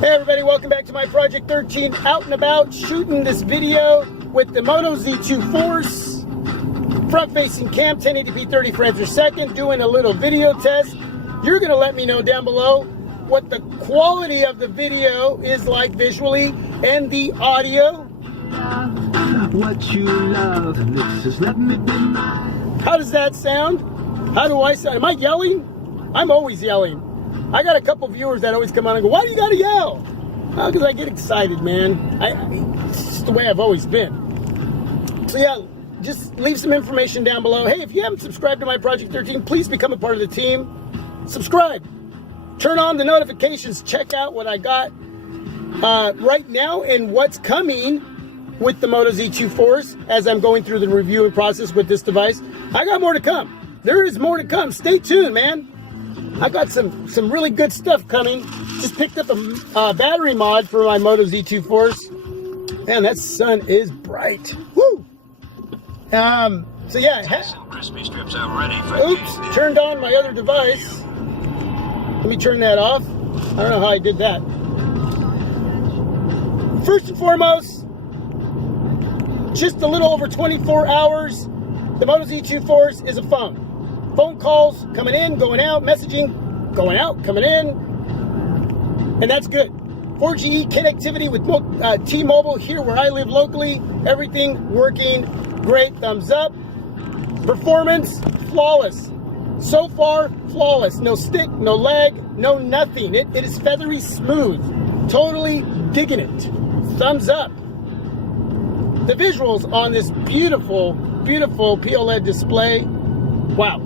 Hey everybody, welcome back to my Project 13 out and about shooting this video with the Moto Z2 Force front facing cam 1080p 30 frames per second, doing a little video test. You're going to let me know down below what the quality of the video is like visually and the audio. What you love, just let me be mine. How does that sound? How do I sound? Am I yelling? I'm always yelling. I got a couple viewers that always come on and go, why do you gotta yell? Because I get excited, man. It's just the way I've always been. So yeah, just leave some information down below. Hey, if you haven't subscribed to my Project 13, please become a part of the team. Subscribe. Turn on the notifications. Check out what I got right now and what's coming with the Moto Z2 Force as I'm going through the reviewing process with this device. I got more to come. There is more to come. Stay tuned, man. I got some really good stuff coming. Just picked up a battery mod for my Moto Z2 Force. Man, that sun is bright. Woo! So yeah. Crispy strips are ready for Oops, turned on my other device. Let me turn that off. I don't know how I did that. First and foremost, just a little over 24 hours, the Moto Z2 Force is a phone. Phone calls coming in, going out, messaging, going out, coming in, and that's good. 4G connectivity with T-Mobile here where I live locally. Everything working great, thumbs up. Performance, flawless. So far, flawless. No stick, no lag, no nothing. It is feathery smooth. Totally digging it. Thumbs up. The visuals on this beautiful, beautiful POLED display. Wow.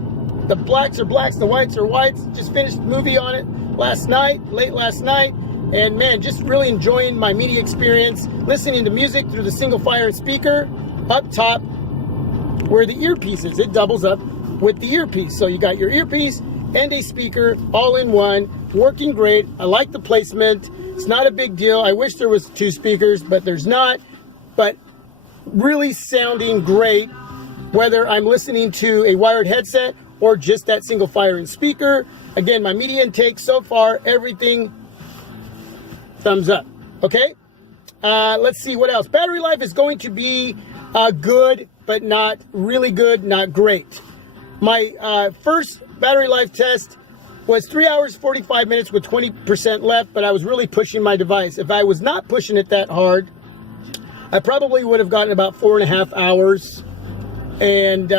The blacks are blacks, the whites are whites. Just finished the movie on it late last night. And man, just really enjoying my media experience. Listening to music through the single fire and speaker up top where the earpiece is. It doubles up with the earpiece. So you got your earpiece and a speaker all in one. Working great. I like the placement. It's not a big deal. I wish there was two speakers, but there's not. But really sounding great, whether I'm listening to a wired headset or just that single firing speaker. Again, my media intake so far, everything thumbs up. Okay, let's see what else. Battery life is going to be good, but not really good, not great. My first battery life test was 3 hours, 45 minutes with 20% left, but I was really pushing my device. If I was not pushing it that hard, I probably would have gotten about 4.5 hours and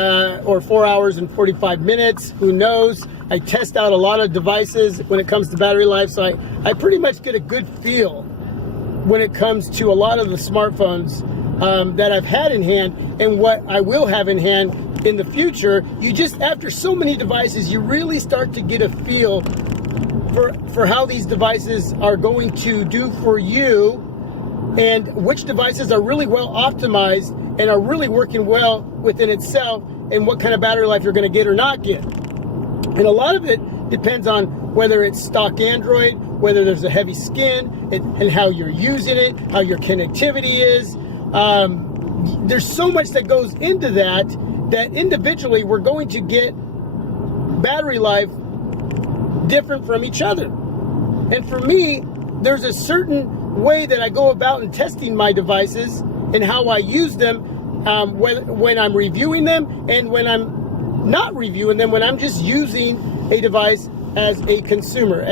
or 4 hours and 45 minutes. Who knows? I test out a lot of devices when it comes to battery life, so I pretty much get a good feel when it comes to a lot of the smartphones that I've had in hand and what I will have in hand in the future. You just, after so many devices, you really start to get a feel for how these devices are going to do for you and which devices are really well optimized and are really working well within itself and what kind of battery life you're going to get or not get. And a lot of it depends on whether it's stock Android, whether there's a heavy skin, and how you're using it, how your connectivity is. There's so much that goes into that individually we're going to get battery life different from each other. And for me, there's a certain way that I go about in testing my devices and how I use them when I'm reviewing them and when I'm not reviewing them, when I'm just using a device as a consumer,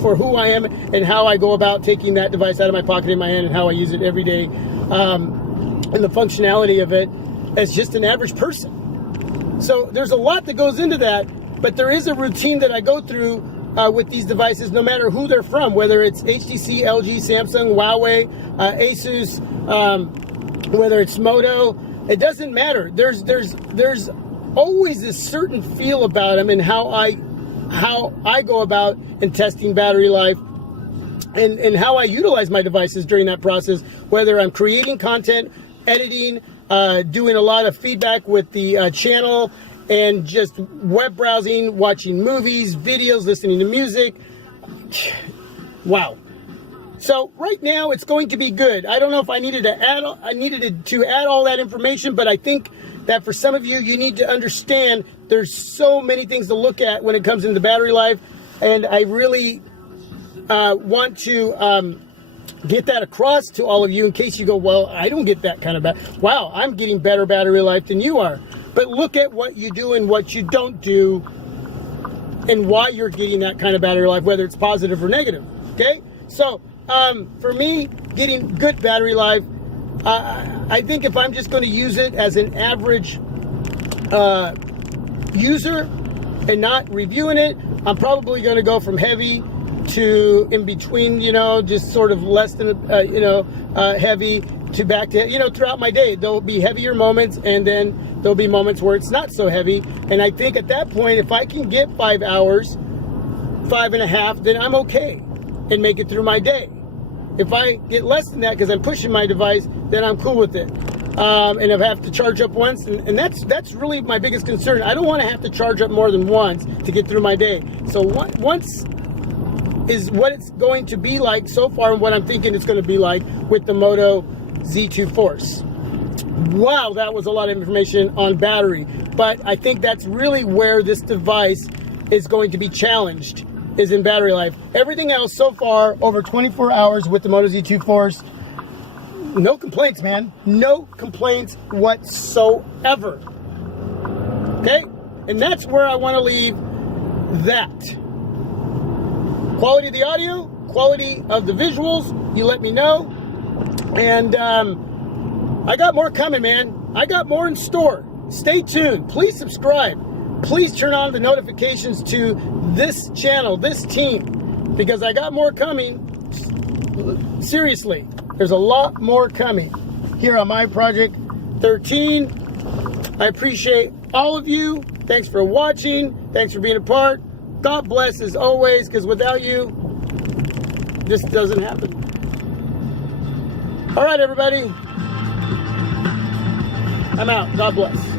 for who I am and how I go about taking that device out of my pocket in my hand and how I use it every day, and the functionality of it as just an average person. So there's a lot that goes into that, but there is a routine that I go through with these devices, no matter who they're from, whether it's HTC, LG, Samsung, Huawei, Asus, whether it's Moto, it doesn't matter. There's always this certain feel about them and how I go about in testing battery life and how I utilize my devices during that process, whether I'm creating content, editing, doing a lot of feedback with the channel, and just web browsing, watching movies, videos, listening to music. Wow. So right now it's going to be good. I don't know if I needed to add all that information, but I think that for some of you, you need to understand there's so many things to look at when it comes into battery life, and I really want to get that across to all of you in case you go, well, I don't get that kind of wow, I'm getting better battery life than you are. But look at what you do and what you don't do and why you're getting that kind of battery life, whether it's positive or negative. Okay? So, for me, getting good battery life, I think if I'm just going to use it as an average user and not reviewing it, I'm probably going to go from heavy to in between, you know, just sort of less than, heavy to back to, you know, throughout my day. There'll be heavier moments, and then there'll be moments where it's not so heavy. And I think at that point, if I can get 5 hours, 5.5, then I'm okay and make it through my day. If I get less than that because I'm pushing my device, then I'm cool with it. And if I have to charge up once, and that's really my biggest concern. I don't want to have to charge up more than once to get through my day. So once is what it's going to be like so far, and what I'm thinking it's going to be like with the Moto Z2 Force. Wow, that was a lot of information on battery. But I think that's really where this device is going to be challenged, is in battery life. Everything else so far, over 24 hours with the Moto Z2 Force, no complaints, man. No complaints whatsoever. Okay? And that's where I want to leave that. Quality of the audio, quality of the visuals, you let me know. And I got more coming, man. I got more in store. Stay tuned. Please subscribe. Please turn on the notifications to this channel, this team, because I got more coming. Seriously, there's a lot more coming here on my Project 13. I appreciate all of you. Thanks for watching. Thanks for being a part. God bless as always, because without you, this doesn't happen. All right, everybody. I'm out. God bless.